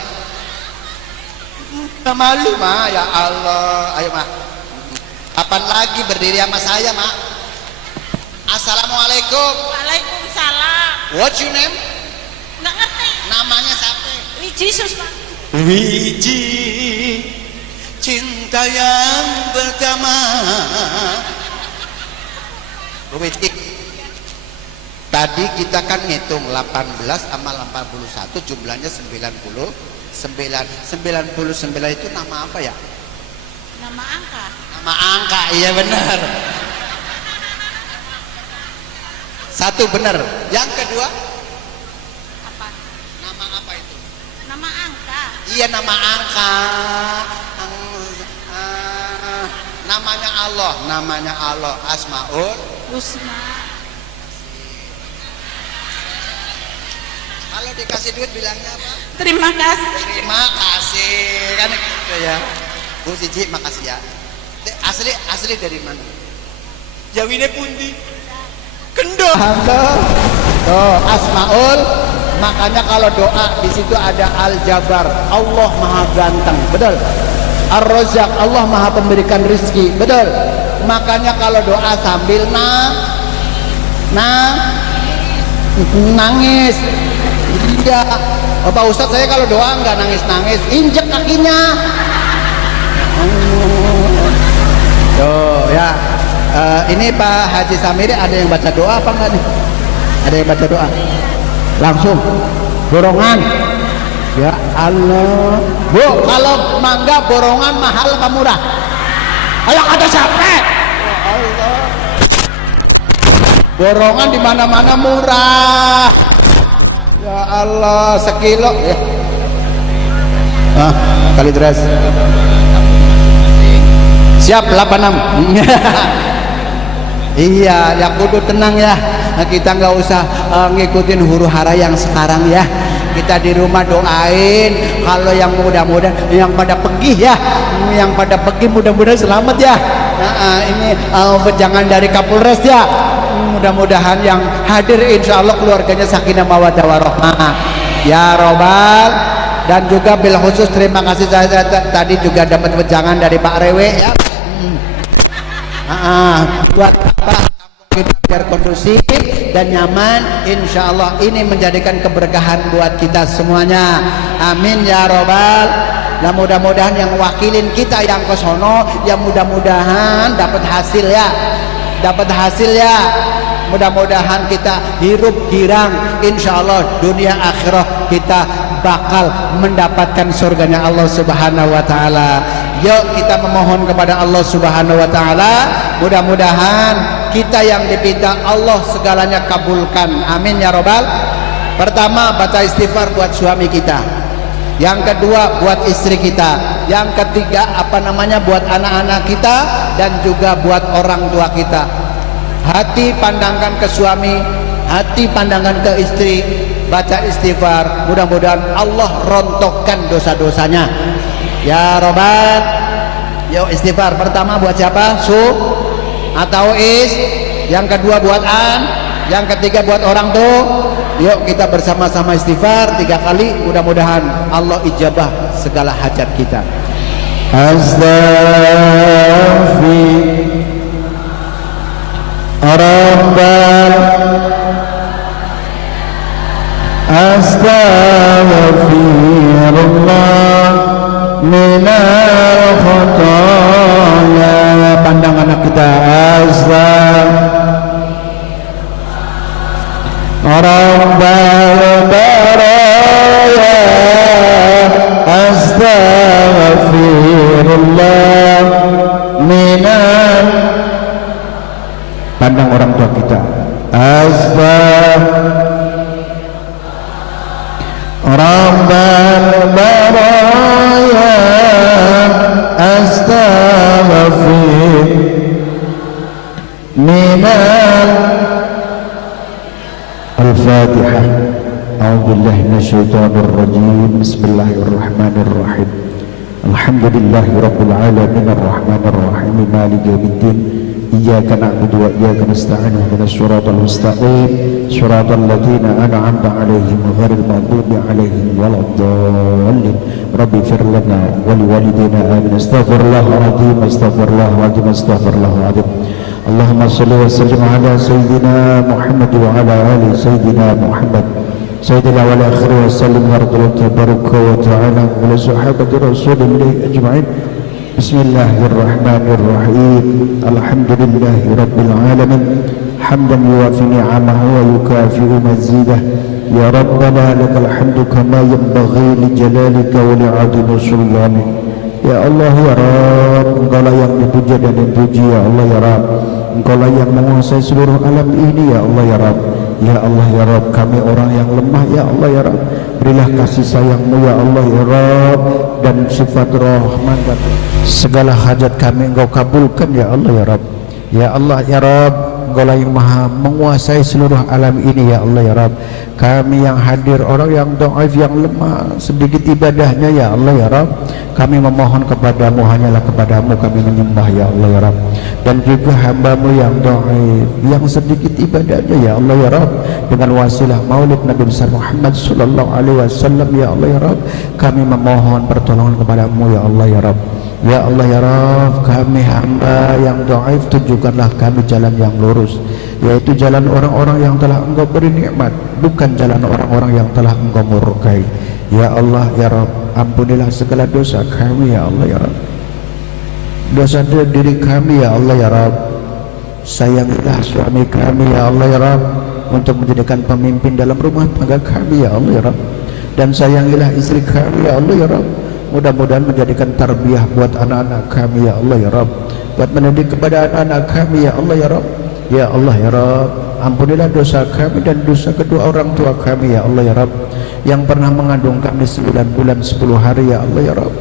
Nggak malu mak. Ya Allah. Ayo mak. Kapan lagi berdiri sama saya mak? Assalamualaikum. Waalaikumsalam. What's your name? Nggak ngerti. Namanya siapa? Yesus Pak. Wiji, cinta yang pertama. Wiji. Tadi kita kan ngitung 18 sama 81 jumlahnya 99. 99 itu nama apa ya? Nama angka. Nama angka, iya benar. Satu benar. Yang kedua? Apa? Nama apa itu? Nama angka. Iya nama angka. Namanya Allah. Asmaul Husna. Kalau dikasih duit bilangnya apa? Terima kasih. Terima kasih kan gitu ya. Bu Cici makasih ya. Asli dari mana? Jawine pundi? Kendor. Tuh Asmaul. Makanya kalau doa di situ ada Al-Jabar, Allah Maha Ganteng, betul. Ar-Razzaq, Allah Maha Pemberikan rizki, betul. Makanya kalau doa sambil nangis. Iya. Oh, Pak Ustadz saya kalau doa nggak nangis, injek kakinya. Tuh ya. Ini Pak Haji Samiri ada yang baca doa apa enggak nih? Ada yang baca doa? Langsung dorongan Ya Allah. Bu, kalau mangga borongan mahal apa murah? Ayo ada siapa? Ya Allah. Borongan di mana-mana murah. Ya Allah, sekilo ya. Kali dress. Siap 86. Iya, ya kudu tenang ya. Kita nggak usah ngikutin huru hara yang sekarang ya. Kita di rumah doain kalau yang mudah-mudahan yang pada pergi ya, yang pada pergi mudah-mudahan selamat ya. Ini jangan dari Kapolres ya. Mudah-mudahan yang hadir insya Allah keluarganya sakinah mawaddah warahmah ya robbal. Dan juga bil khusus terima kasih saya tadi juga dapat wejangan dari Pak Rewe ya. Buat apa biar kondusif dan nyaman, insya Allah ini menjadikan keberkahan buat kita semuanya, amin ya robbal. Nah mudah-mudahan yang wakilin kita yang ke sono ya mudah-mudahan dapat hasil ya, dapat hasil ya. Mudah-mudahan kita hirup girang, insya Allah dunia akhirah kita bakal mendapatkan surganya Allah subhanahu wa ta'ala. Yuk kita memohon kepada Allah subhanahu wa ta'ala, mudah-mudahan kita yang dipinta Allah segalanya kabulkan, amin ya robbal. Pertama baca istighfar buat suami kita, yang kedua buat istri kita, yang ketiga buat anak-anak kita dan juga buat orang tua kita. Hati pandangkan ke suami, hati pandangkan ke istri, baca istighfar, mudah-mudahan Allah rontokkan dosa-dosanya ya robbal. Yuk istighfar pertama buat siapa? Su atau is, yang kedua buat an, yang ketiga buat orang tuh. Yuk kita bersama-sama istighfar 3 kali, mudah-mudahan Allah ijabah segala hajat kita. Astaghfirullah minal khotoya. Pandang anak kita. Rabbal baraya astaghfirullah minal. Pandang orang tua kita. Rabbal baraya astaghfir minal. Al-Fatihah. A'udzubillahi minasyaitonir rajim. Bismillahirrahmanirrahim. Alhamdulillahi rabbil alamin arrahmanir rahim maliki yaumiddin. Iyyaka na'budu wa iyyaka nasta'in ihdinas siratal mustaqim siratal ladzina an'amta 'alaihim ghairil maghdubi 'alaihim waladdallin. Rabbi ighfir lana wa liwalidayna amin. Astaghfirullahal azim, astaghfirullahal azim, astaghfirullahal azim. Allahumma shalli wa sallim ala sayyidina Muhammad wa ala ali sayyidina Muhammad sayyidil awwal akhir wa sallim warḍallahu tabaraka wa ta'ala wa sahabati rasulillahi ajma'in. Bismillahirrahmanirrahim. Alhamdulillahi rabbil alamin hamdan yuwafi ni'amahu wa yukafi'u mazidah. Ya Rabbana lakal hamdu kama yanbaghi li jalalika wa li'azimi sultanik. Ya Allah ya Rabb, Engkau lah yang dipuja dan dipuji ya Allah ya Rabb. Engkau lah yang menguasai seluruh alam ini ya Allah ya Rabb. Ya Allah ya Rabb, kami orang yang lemah ya Allah ya Rabb. Berilah kasih sayang-Mu ya Allah ya Rabb, dan sifat rahman dan segala hajat kami Engkau kabulkan ya Allah ya Rabb. Ya Allah ya Rabb, Engkau lah yang maha menguasai seluruh alam ini ya Allah ya Rabb. Kami yang hadir orang yang dhaif, yang lemah sedikit ibadahnya ya Allah ya Rabb, kami memohon kepadamu, hanyalah kepadamu kami menyembah ya Allah ya Rabb. Dan juga hamba-Mu yang dhaif, yang sedikit ibadahnya ya Allah ya Rabb, dengan wasilah maulid Nabi besar Muhammad sallallahu alaihi wasallam ya Allah ya Rabb, kami memohon pertolongan kepadamu ya Allah ya Rabb. Ya Allah ya Rabb, kami hamba yang dhaif, tunjukkanlah kami jalan yang lurus, yaitu jalan orang-orang yang telah Engkau beri nikmat, bukan jalan orang-orang yang telah Engkau murkai. Ya Allah ya Rabb, ampunilah segala dosa kami ya Allah ya Rabb, dosa diri kami ya Allah ya Rabb. Sayangilah suami kami ya Allah ya Rabb, untuk menjadikan pemimpin dalam rumah tangga kami ya Allah ya Rabb. dan sayangilah istri kami ya Allah ya Rabb. Mudah-mudahan menjadikan tarbiyah buat anak-anak kami ya Allah ya Rabb, buat mendidik kepada anak-anak kami ya Allah ya Rabb. Ya Allah ya Rabb, ampunilah dosa kami dan dosa kedua orang tua kami ya Allah ya Rabb, yang pernah mengandung kami 9 bulan 10 hari ya Allah ya Rabb.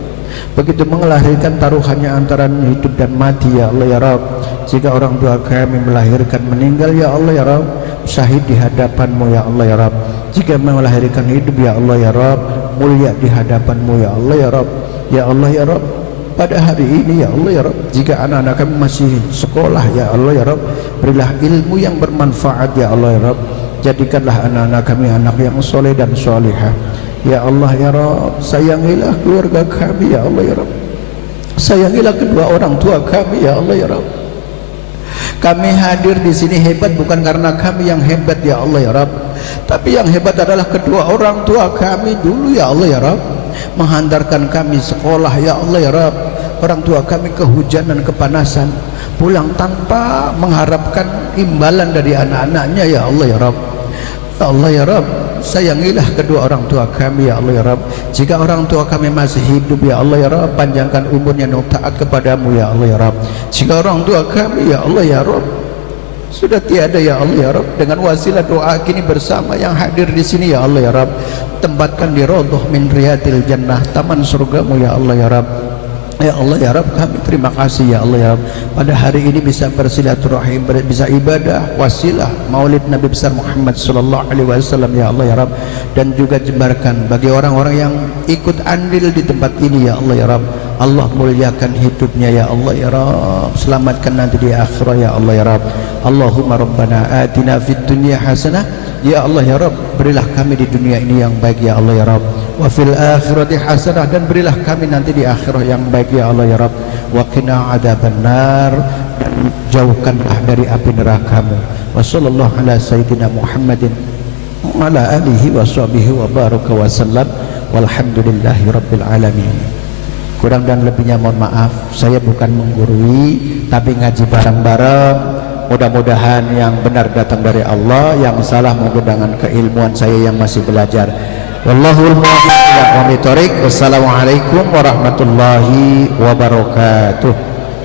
Begitu mengelahirkan taruhannya antara hidup dan mati ya Allah ya Rabb. Jika orang tua kami melahirkan meninggal ya Allah ya Rabb, syahid di hadapan-Mu ya Allah ya Rabb. Jika melahirkan hidup ya Allah ya Rabb, mulia di hadapan-Mu ya Allah ya Rabb. Ya Allah ya Rabb, pada hari ini ya Allah ya Rabb, jika anak-anak kami masih sekolah ya Allah ya Rabb, berilah ilmu yang bermanfaat ya Allah ya Rabb. Jadikanlah anak-anak kami anak yang soleh dan solehah ya Allah ya Rabb. Sayangilah keluarga kami ya Allah ya Rabb, sayangilah kedua orang tua kami ya Allah ya Rabb. Kami hadir di sini hebat bukan karena kami yang hebat ya Allah ya Rabb, tapi yang hebat adalah kedua orang tua kami dulu ya Allah ya Rabb, menghantarkan kami sekolah ya Allah ya Rabb. Orang tua kami kehujanan kepanasan, pulang tanpa mengharapkan imbalan dari anak-anaknya ya Allah ya Rabb. Ya Allah ya Rabb, sayangilah kedua orang tua kami ya Allah ya Rabb. Jika orang tua kami masih hidup ya Allah ya Rabb, panjangkan umurnya yang taat kepadamu ya Allah ya Rabb. Jika orang tua kami ya Allah ya Rabb sudah tiada ya Allah ya Rabb, dengan wasilah doa kini bersama yang hadir di sini ya Allah ya Rabb, tempatkan di raudhah min riyadil jannah, taman surgamu ya Allah ya Rabb. Ya Allah ya Rabb, kami terima kasih ya Allah ya Rabb, pada hari ini bisa bersilaturahim, bisa ibadah wasilah maulid Nabi besar Muhammad sallallahu alaihi wasallam ya Allah ya Rabb, dan juga jembarkan bagi orang-orang yang ikut andil di tempat ini ya Allah ya Rabb. Allah muliakan hidupnya ya Allah ya Rabb, selamatkan nanti di akhirat ya Allah ya Rabb. Allahumma rabbana atina fid dunya hasanah, ya Allah ya Rabb, berilah kami di dunia ini yang baik ya Allah ya Rabb, wa fil akhirati hasanah, dan berilah kami nanti di akhirat yang baik ya Allah ya Rabb, wa qina adzabannar, dan jauhkanlah dari api neraka-Mu. Wa sallallahu ala sayyidina Muhammadin wa ala alihi wa sahbihi wa baraka wa sallam, walhamdulillahi rabbil alamin. Kurang dan lebihnya mohon maaf, saya bukan menggurui tapi ngaji bareng-bareng. Mudah-mudahan yang benar datang dari Allah, yang salah mungkin dengan keilmuan saya yang masih belajar. Wallahul muwaffiq ila aqwamit thoriq. Wassalamualaikum warahmatullahi wabarakatuh.